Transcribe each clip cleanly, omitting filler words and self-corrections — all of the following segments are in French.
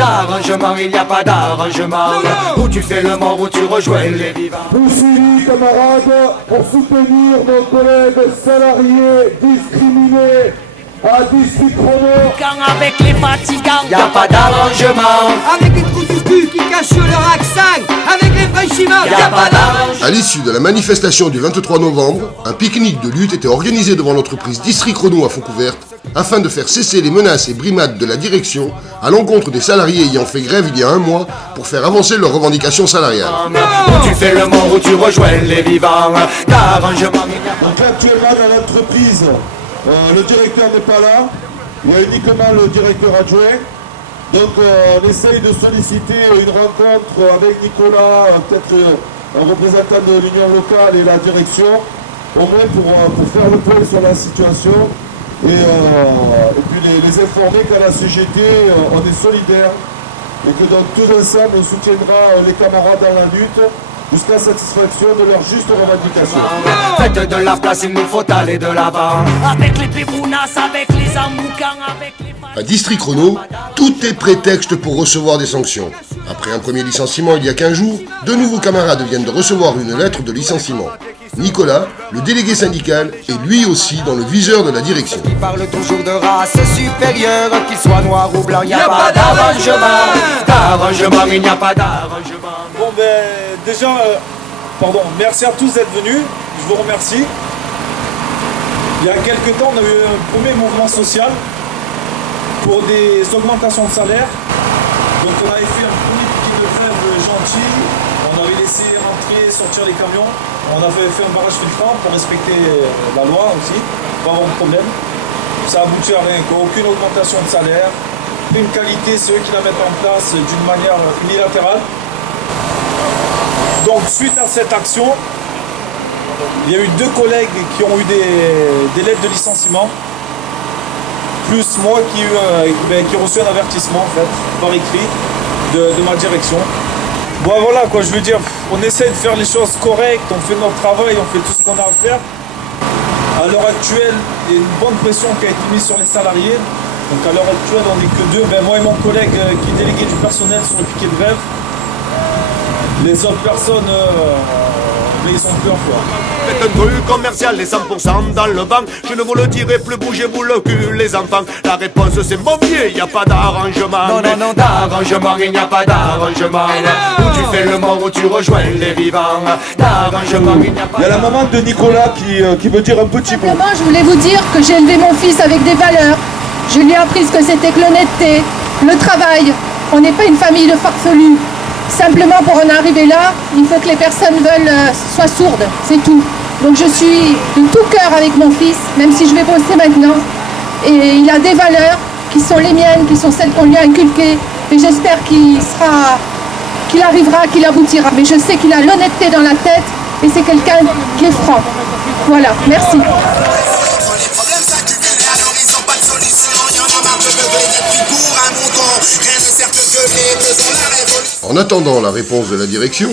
d'arrangement, il n'y a pas d'arrangement. Où tu fais le mort, où tu rejoins les vivants. Poussez-y camarades pour soutenir nos collègues salariés discriminés à District Chrono. Quand avec les fatigants, Y a pas d'arrangement. avec les trous du cul qui cachent leur accent, avec les franchiments, y a pas d'arrangement. À l'issue de la manifestation du 23 novembre, un pique-nique de lutte était organisé devant l'entreprise District Chrono à Foncouverte afin de faire cesser les menaces et brimades de la direction à l'encontre des salariés ayant fait grève il y a un mois pour faire avancer leurs revendications salariales. Où tu fais le mort, où tu rejoins les vivants. D'arrangement. Donc actuellement dans l'entreprise, le directeur n'est pas là, il y a uniquement le directeur adjoint. Donc on essaye de solliciter une rencontre avec Nicolas, peut-être un représentant de l'union locale et la direction, au moins pour faire le point sur la situation et puis les informer qu'à la CGT on est solidaires et que donc tous ensemble on soutiendra les camarades dans la lutte jusqu'à satisfaction de leurs justes revendications. Faites de la place, il nous faut aller de l'avant. Avec les pébounas, avec les amoucans, avec les... À District Chrono, tout est prétexte pour recevoir des sanctions. Après un premier licenciement il y a 15 jours, deux nouveaux camarades viennent de recevoir une lettre de licenciement. Nicolas, le délégué syndical, est lui aussi dans le viseur de la direction. Qui parle toujours de race supérieure, qu'il soit noir ou blanc, il n'y a pas d'arrangement. D'arrangement, il n'y a pas d'arrangement. Bon ben déjà, merci à tous d'être venus, je vous remercie. Il y a quelques temps, on a eu un premier mouvement social pour des augmentations de salaire. Donc on avait fait un premier piquet de grève gentil, on avait laissé rentrer, sortir les camions, on avait fait un barrage filtrant pour respecter la loi aussi, pas avoir de problème. Ça aboutit à rien, aucune augmentation de salaire, une qualité, c'est eux qui la mettent en place d'une manière unilatérale. Donc suite à cette action, il y a eu deux collègues qui ont eu des lettres de licenciement, plus moi qui ai reçu un avertissement en fait, par écrit de ma direction. Bon voilà quoi, je veux dire, on essaie de faire les choses correctes, on fait notre travail, on fait tout ce qu'on a à faire. À l'heure actuelle, il y a une bonne pression qui a été mise sur les salariés. Donc à l'heure actuelle, on n'est que deux, moi et mon collègue qui est délégué du personnel sur le piquet de grève. Les autres personnes, mais ils ont peur quoi. Faites un truc commercial, les 100% dans le banc. Je ne vous le dirai plus, bougez-vous le cul les enfants. La réponse c'est mon pied, il n'y a pas d'arrangement. Non, non, non, d'arrangement, il n'y a pas d'arrangement. Où tu fais le mort, où tu rejoins les vivants. D'arrangement, il n'y a pas. Il y a la maman de Nicolas qui veut dire un petit mot. Simplement, je voulais vous dire que j'ai élevé mon fils avec des valeurs. Je lui ai appris ce que c'était que l'honnêteté, le travail. On n'est pas une famille de farfelus. Simplement, pour en arriver là, il faut que les personnes soient sourdes, c'est tout. Donc je suis de tout cœur avec mon fils, même si je vais bosser maintenant. Et il a des valeurs qui sont les miennes, qui sont celles qu'on lui a inculquées. Et j'espère qu'il arrivera, qu'il aboutira. Mais je sais qu'il a l'honnêteté dans la tête et c'est quelqu'un qui est franc. Voilà, merci. En attendant la réponse de la direction,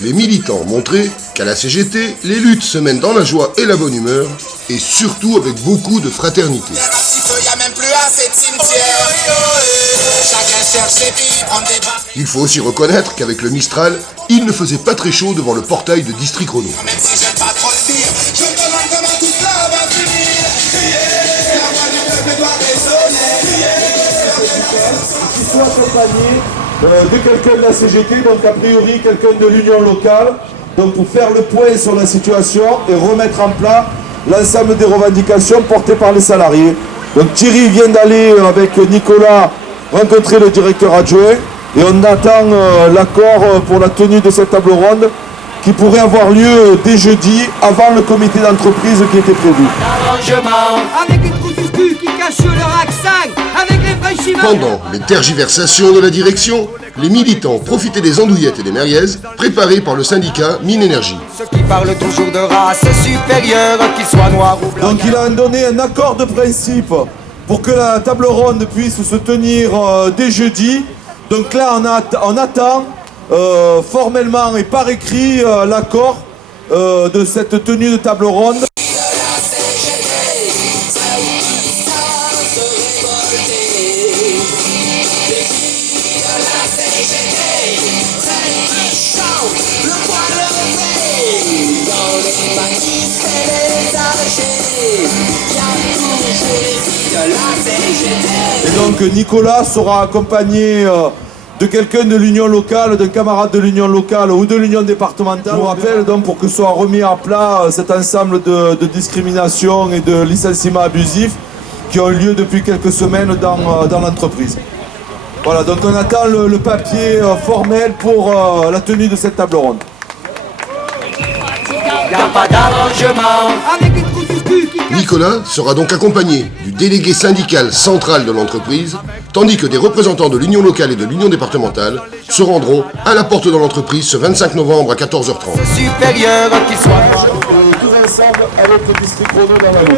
les militants montraient qu'à la CGT, les luttes se mènent dans la joie et la bonne humeur, et surtout avec beaucoup de fraternité. Il faut aussi reconnaître qu'avec le Mistral, il ne faisait pas très chaud devant le portail de District Chrono. Qui soit accompagné de quelqu'un de la CGT, donc a priori quelqu'un de l'union locale, donc pour faire le point sur la situation et remettre en plat l'ensemble des revendications portées par les salariés. Donc Thierry vient d'aller avec Nicolas rencontrer le directeur adjoint et on attend l'accord pour la tenue de cette table ronde qui pourrait avoir lieu dès jeudi avant le comité d'entreprise qui était prévu. Avec les trous du cul qui cachent leur accent, avec les franchiments. Pendant les tergiversations de la direction, les militants profitaient des andouillettes et des merguez préparées par le syndicat Mine Énergie. Ceux qui parlent toujours de race supérieure, qu'ils soient noirs ou blancs. Donc il a donné un accord de principe pour que la table ronde puisse se tenir dès jeudi. Donc là on attend formellement et par écrit l'accord de cette tenue de table ronde. Et donc Nicolas sera accompagné de quelqu'un de l'union locale, d'un camarade de l'union locale ou de l'union départementale. Je vous rappelle donc pour que soit remis à plat cet ensemble de discriminations et de licenciements abusifs qui ont eu lieu depuis quelques semaines dans l'entreprise. Voilà, donc on attend le papier formel pour la tenue de cette table ronde. Y a pas d'arrangement. Avec des trous du cul qui cachent. Nicolas sera donc accompagné du délégué syndical central de l'entreprise, tandis que des représentants de l'union locale et de l'union départementale se rendront à la porte de l'entreprise ce 25 novembre à 14h30. Supérieur qui soit noir. Tous ensemble avec le district Renault dans la route.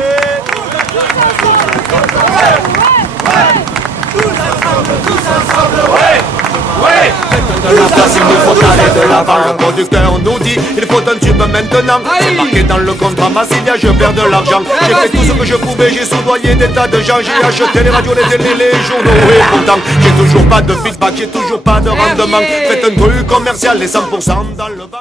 De la place, il nous faut aller de l'avant. Le producteur nous dit, il faut un tube maintenant. C'est marqué dans le contrat, Massilia, je perds de l'argent. J'ai fait tout ce que je pouvais, j'ai soudoyé des tas de gens. J'ai acheté les radios, les télés, les journaux. Et pourtant, j'ai toujours pas de feedback, j'ai toujours pas de rendement. Faites un truc commercial et 100% dans le banc.